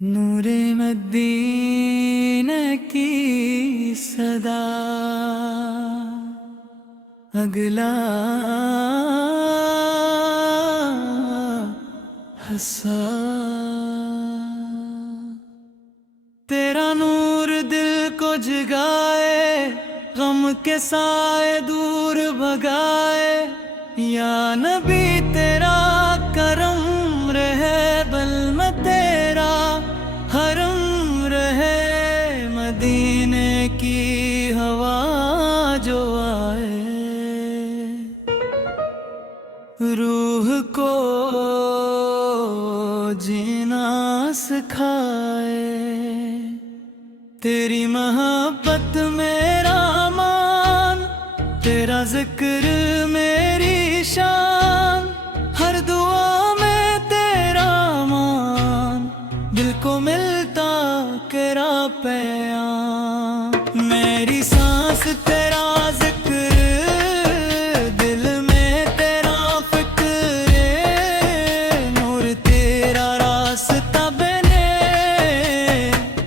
नूरे मदीने की सदा अगला हंसा। तेरा नूर दिल को जगाए, गम के साए दूर भगाए। या नबी तेरा करम रहे, बल में तेरा हरम रहे। मदीने की हवा जो आए, रूह को जीना सिखाए। तेरी मोहब्बत मेरा मान, तेरा जिक्र मेरी शान। हर दुआ में तेरा मान, दिल को मिलता तेरा पैगाम। मेरी सांस तेरा जिक्र, दिल में तेरा फिक्र। नूर तेरा रास्ता बने,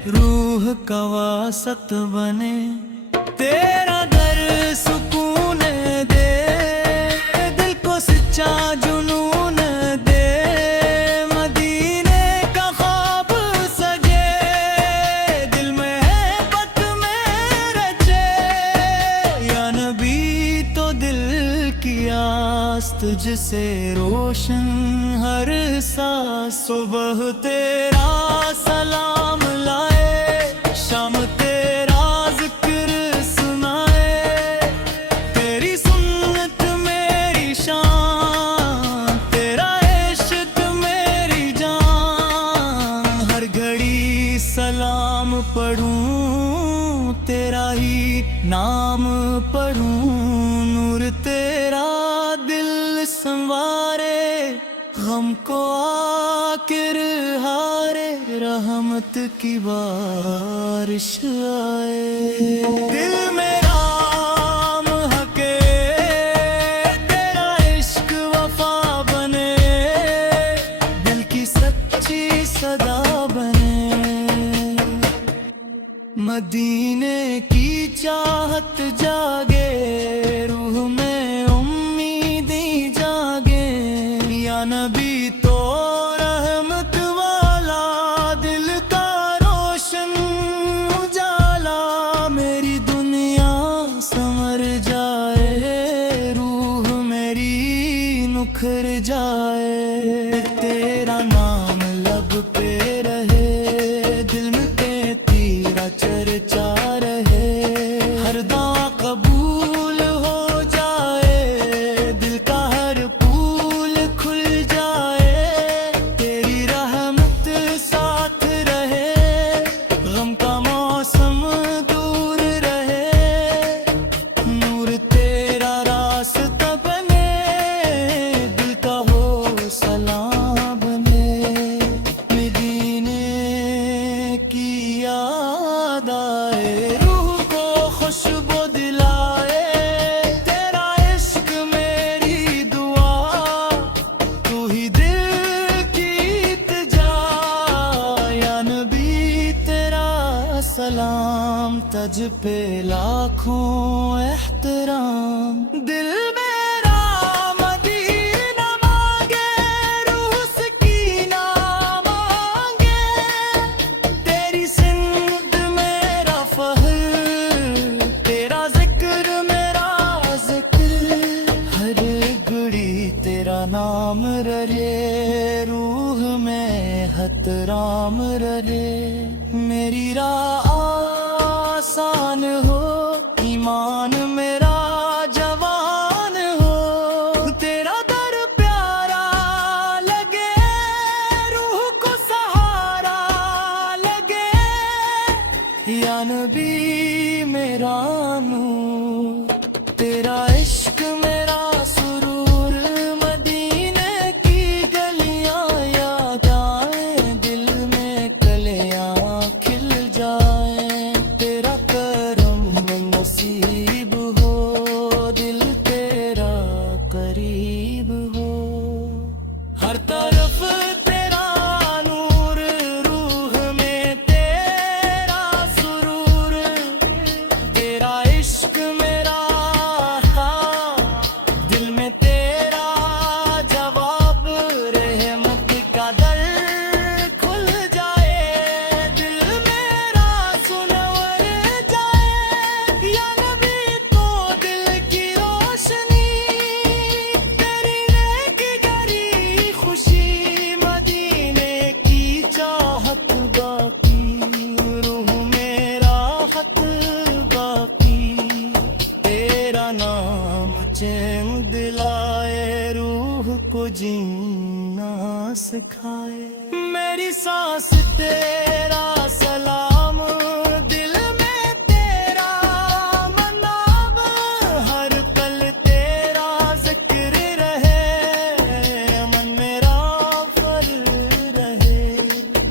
रूह का वासत बने। तेरा दर सुकून दे, दिल को सच्चा जुनून दे। मदीने का ख्वाब सजे, दिल में है पत में रचे। या नबी तो दिल की आस, तुझसे रोशन हर सांस। सुबह तेरा सलाम लाए, शाम तेरा जिक्र सुनाए। तेरी सुन्नत मेरी शान, तेरा इश्क मेरी जान। हर घड़ी सलाम पढ़ूं, तेरा ही नाम पढ़ूं। नूर तेरा दिल संवारे, गम को आखिर हारे। रहमत की बारिश आए, दिल मेरा महके। तेरा इश्क वफा बने, दिल की सच्ची सदा बने। मदीने की चाहत जागे, रूह में उम्मीदी जागे। या नबी तो रहमत वाला, दिल का रोशन उजाला। मेरी दुनिया संवर जाए, रूह मेरी मुखर जाए। तेरा नाम लब पे रहे, दिल में तेरा चर्चा रहे। हर दुआ कबूल हो जाए, दिल का हर फूल खुल जाए। तेरी रहमत साथ रहे, गम का मौसम दूर रहे। नूर तेरा रास्ता बने, दिल का हो सलाम बने। मदीने की याद आए, रूह को खुशबू दिलाए। तेरा इश्क मेरी दुआ, तू ही दिल की इल्तिजा। या नबी तेरा सलाम, तज पे लाखों एहतराम। दिल मेरा मदीना मांगे, रूह सकीना मांगे। तेरी सिंध मेरा फहर, तेरा जिक्र मेरा जिक्र। हर घड़ी तेरा नाम ररे, रूह में हतराम ररे। मेरी राह आसान हो, ईमान मेरा जवान हो। तेरा दर प्यारा लगे, रूह को सहारा लगे। या नबी मेरा नूर, तेरा इश्क मेरा सुरूर। मदीने की गलियां याद आए, दिल में कलियां खिल जाए। तेरा करम नसीब हो, दिल तेरा करीब हो। हर तरफ तेरा नूर, रूह सिखाए। मेरी सांस तेरा सलाम, दिल में तेरा मनाम, हर पल तेरा जिक्र रहे, मन मेरा फर रहे।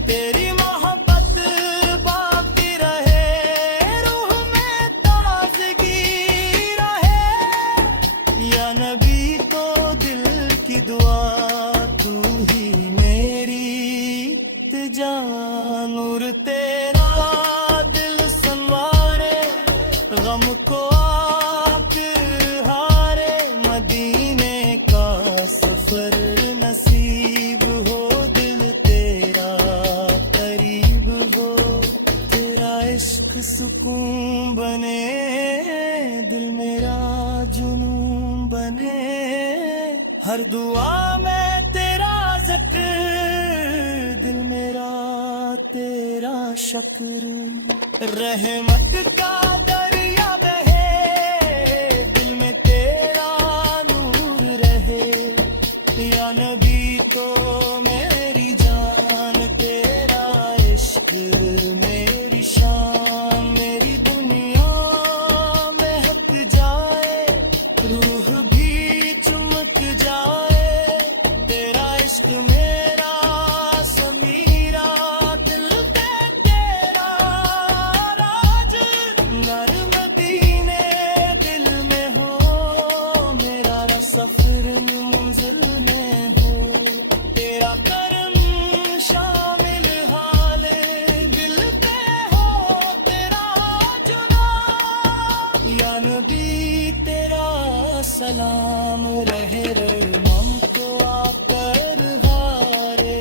तेरी मोहब्बत बाकी रहे, रूह में ताजगी रहे। या नबी तो दिल की दुआ, तू ही मेरी इल्तिजा। नूर तेरा दिल संवारे, गम को आकर हारे। मदीने का सफर नसीब हो, दिल तेरा करीब हो। तेरा इश्क सुकून बने, दिल मेरा जुनून बने। हर दुआ में तेरा जिक्र, दिल मेरा तेरा शक्र। रहमत का दरिया बहे, दिल में तेरा नूर रहे। या नबी तो मेरी जान, तेरा इश्क मेरी शान। मेरी दुनिया महक जाए, रूह भी चमक जाए। तेरा इश्क मेरा समीरा, दिल पे तेरा राज। नर्म दीने दिल में हो, मेरा सफर मंजिल में हो। तेरा करम शामिल हाले, दिल पे हो तेरा जुना। या नबी तेरा सलाम रहे, रहमत को आकर हारे।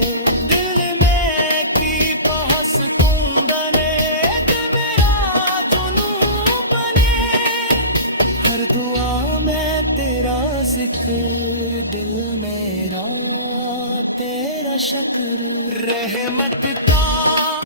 दिल में की पहस तुम बने, दिल मेरा जुनून बने। हर दुआ में तेरा जिक्र, दिल मेरा तेरा शक्र। रहमत का